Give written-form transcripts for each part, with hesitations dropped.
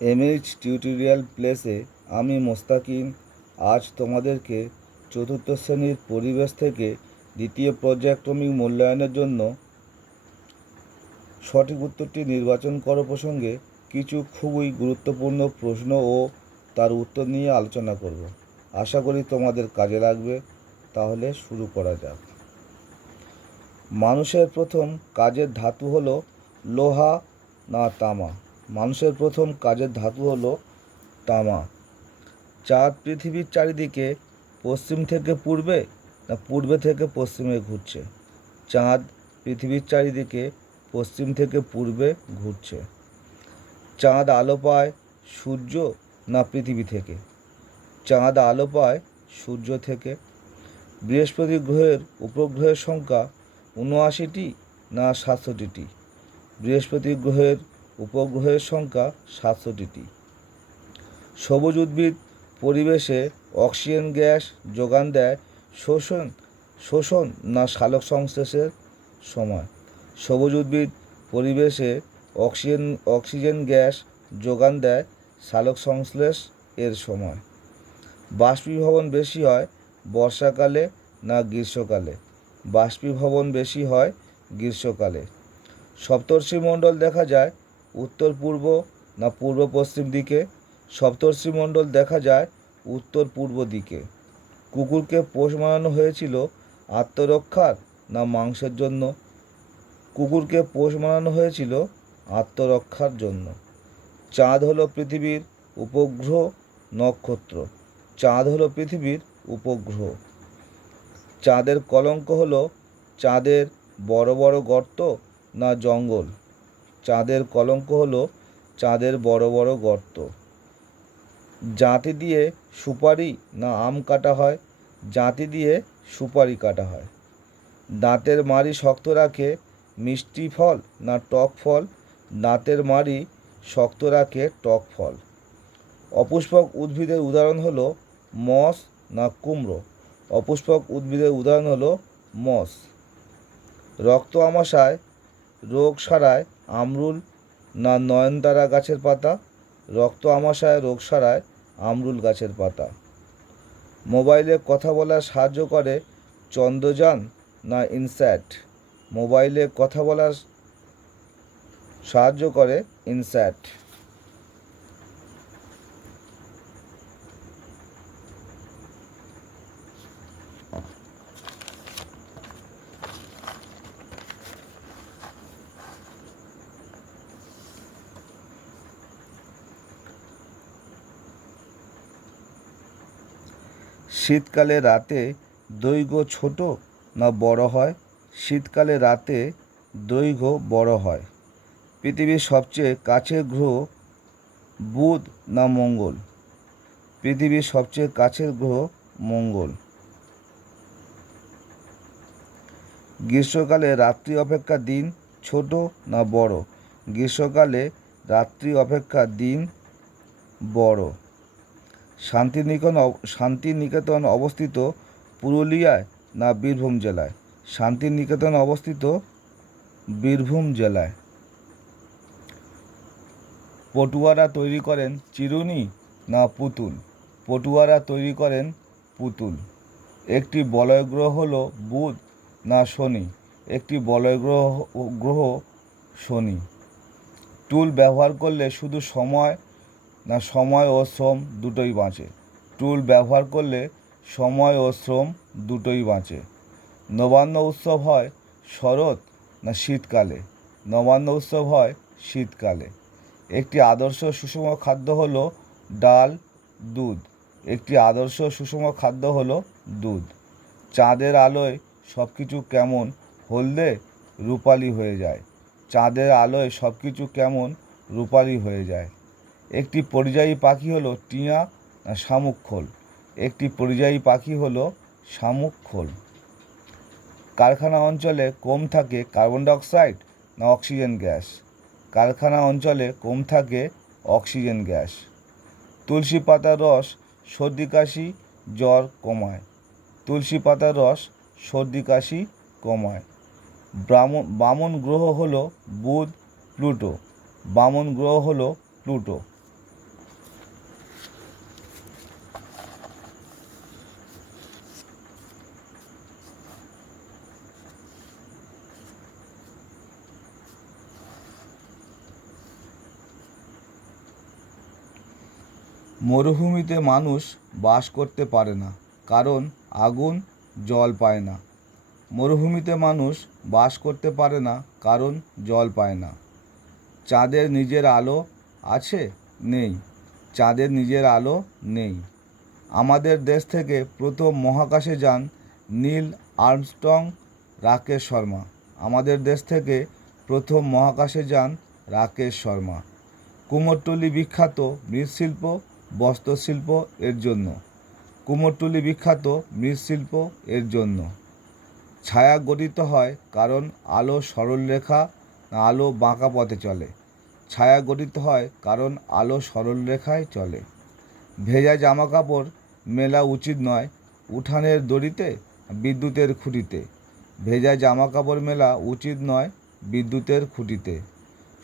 MH tutorial প্লেসে আমি মোস্তাকিম আজ তোমাদেরকে চতুর্থ শ্রেণীর পরিবেশ থেকে দ্বিতীয় পর্যায়ক্রমিক মূল্যায়নের জন্য সঠিক উত্তরটি নির্বাচন করো প্রসঙ্গে কিছু খুবই গুরুত্বপূর্ণ প্রশ্ন ও তার উত্তর নিয়ে আলোচনা করব। আশা করি তোমাদের কাজে লাগবে। তাহলে শুরু করা যাক। মানুষের প্রথম কাজের ধাতু হলো লোহা না তামা? মানুষের প্রথম কাজের ধাতু হলো তামা। চাঁদ পৃথিবীর চারিদিকে পশ্চিম থেকে পূর্বে না পূর্বে থেকে পশ্চিমে ঘুরছে? চাঁদ পৃথিবীর চারিদিকে পশ্চিম থেকে পূর্বে ঘুরছে। চাঁদ আলো পায় সূর্য না পৃথিবী থেকে? চাঁদ আলো পায় সূর্য থেকে। বৃহস্পতি গ্রহের উপগ্রহের সংখ্যা ৭৯টি না ৬৭টি? বৃহস্পতি গ্রহের উপগ্রহের সংখ্যা ৬৭টি। সবুজ উদ্ভিদ পরিবেশে অক্সিজেন গ্যাস যোগান দেয় শোষণ না সালোক সংশ্লেষের সময়? সবুজ উদ্ভিদ পরিবেশে অক্সিজেন গ্যাস যোগান দেয় সালোক সংশ্লেষ এর সময়। বাষ্পীভবন বেশি হয় বর্ষাকালে না গ্রীষ্মকালে? বাষ্পীভবন বেশি হয় গ্রীষ্মকালে। সপ্তর্ষিমণ্ডল দেখা যায় উত্তর পূর্ব না পূর্ব পশ্চিম দিকে? সপ্তর্ষিমণ্ডল দেখা যায় উত্তর পূর্ব দিকে। কুকুরকে পোষ মানানো হয়েছিল আত্মরক্ষার না মাংসের জন্য? কুকুরকে পোষ মানানো হয়েছিল আত্মরক্ষার জন্য। চাঁদ হলো পৃথিবীর উপগ্রহ নক্ষত্র? চাঁদ হলো পৃথিবীর উপগ্রহ। চাঁদের কলঙ্ক হলো চাঁদের বড় বড় গর্ত না জঙ্গল? চাঁদের কলঙ্ক হলো চাঁদের বড় বড় গর্ত। জাঁতি দিয়ে সুপারি না আম কাটা হয়? জাঁতি দিয়ে সুপারি কাটা হয়। দাঁতের মাড়ি শক্ত রাখে মিষ্টি ফল না টক ফল? দাঁতের মাড়ি শক্ত রাখে টক ফল। অপুষ্পক উদ্ভিদের উদাহরণ হলো মস না কুমড়ো? অপুষ্পক উদ্ভিদের উদাহরণ হলো মস। রক্ত আমাশায় রোগ সারায় আমরুল না নয়নতারা গাছের পাতা? রক্ত আমাশায় রোগ সারায় আমরুল গাছের পাতা। মোবাইলে কথা বলার সাহায্য করে চন্দ্রযান না ইনস্যাট? মোবাইলে কথা বলার সাহায্য করে ইনস্যাট। শীতকালে রাতে দৈর্ঘ্য ছোট না বড় হয়? শীতকালে রাতে দৈর্ঘ্য বড় হয়। পৃথিবীর সবচেয়ে কাছের গ্রহ বুধ না মঙ্গল? পৃথিবীর সবচেয়ে কাছের গ্রহ মঙ্গল। গ্রীষ্মকালে রাত্রি অপেক্ষা দিন ছোট না বড়? গ্রীষ্মকালে রাত্রি অপেক্ষা দিন বড়। শান্তিনিকেতন অবস্থিত পুরুলিয়ায় না বীরভূম জেলায়? শান্তিনিকেতন অবস্থিত বীরভূম জেলায়। পটুয়ারা তৈরি করেন চিরুনি না পুতুল? পটুয়ারা তৈরি করেন পুতুল। একটি বলয় গ্রহ হলো বুধ না শনি? একটি বলয় গ্রহ শনি। টুল ব্যবহার করলে শুধু সময় না সময় ও শ্রম দুটোই বাঁচে? টুল ব্যবহার করলে সময় ও শ্রম দুটোই বাঁচে। নবান্ন উৎসব হয় শরৎ না শীতকালে? নবান্ন উৎসব হয় শীতকালে। একটি আদর্শ সুষম খাদ্য হলো ডাল দুধ? একটি আদর্শ সুষম খাদ্য হলো দুধ। চাঁদের আলোয় সব কিছু কেমন হলদে রূপালি হয়ে যায়? চাঁদের আলোয় সব কিছু কেমন রূপালি হয়ে যায়। একটি পরিযায়ী পাখি হলো টিয়া না শামুক খোল? একটি পরিযায়ী পাখি হলো শামুক খোল। কারখানা অঞ্চলে কম থাকে কার্বন ডাইঅক্সাইড না অক্সিজেন গ্যাস? কারখানা অঞ্চলে কম থাকে অক্সিজেন গ্যাস। তুলসী পাতার রস সর্দি কাশি জ্বর কমায়? তুলসী পাতার রস সর্দি কাশি কমায়। বামন গ্রহ হলো বুধ প্লুটো? বামন গ্রহ হলো প্লুটো। মরুভূমিতে মানুষ বাস করতে পারে না, কারণ আগুন জল পায় না। মরুভূমিতে মানুষ বাস করতে পারে না, কারণ জল পায় না। চাঁদের নিজের আলো আছে? নেই। চাঁদের নিজের আলো নেই। আমাদের দেশ থেকে প্রথম মহাকাশে যান নীল আর্মস্ট্রং, রাকেশ শর্মা। আমাদের দেশ থেকে প্রথম মহাকাশে যান রাকেশ শর্মা। কুমোরটুলি বিখ্যাত মৃৎশিল্প, বস্ত্রশিল্প এর জন্য। কুমোরটুলি বিখ্যাত মৃৎশিল্প এর জন্য। ছায়া গঠিত হয় কারণ আলো সরল রেখা না আলো বাঁকা পথে চলে। ছায়া গঠিত হয় কারণ আলো সরল রেখায় চলে। ভেজা জামা কাপড় মেলা উচিত নয় উঠানের দড়িতে, বিদ্যুতের খুঁটিতে। ভেজা জামা কাপড় মেলা উচিত নয় বিদ্যুতের খুঁটিতে।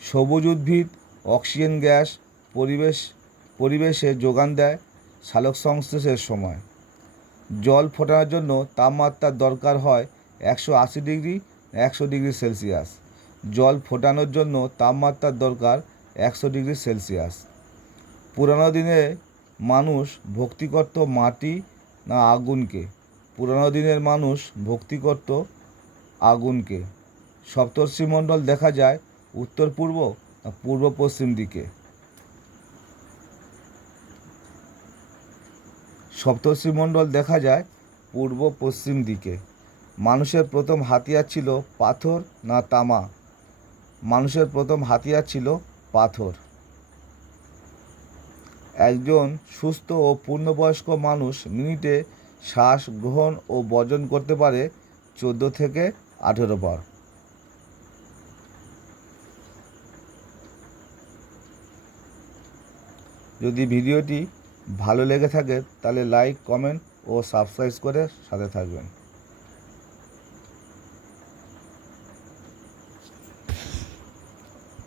সবুজ উদ্ভিদ অক্সিজেন গ্যাস পরিবেশে যোগান দেয় সালোকসংশ্লেষের সময়। জল ফোটানোর জন্য তাপমাত্রার দরকার হয় 180 ডিগ্রি 100 ডিগ্রি সেলসিয়াস। জল ফোটানোর জন্য তাপমাত্রার দরকার 100 ডিগ্রি সেলসিয়াস। পুরানো দিনে মানুষ ভক্তি করত মাটি না আগুনকে? পুরানো দিনের মানুষ ভক্তি করত আগুনকে। সপ্তর্ষিমণ্ডল দেখা যায় উত্তর পূর্ব না পূর্ব পশ্চিম দিকে? সপ্তর্ষিমণ্ডল দেখা যায় পূর্ব পশ্চিম দিকে। মানুষের প্রথম হাতিয়ার ছিল পাথর না তামা? মানুষের প্রথম হাতিয়ার ছিল পাথর। একজন সুস্থ ও পূর্ণবয়স্ক মানুষ মিনিটে শ্বাস গ্রহণ ও বর্জন করতে পারে 14 থেকে 18 বার। যদি ভিডিওটি ভালো লেগে থাকে তাহলে লাইক, কমেন্ট ও সাবস্ক্রাইব করে সাথে থাকবেন।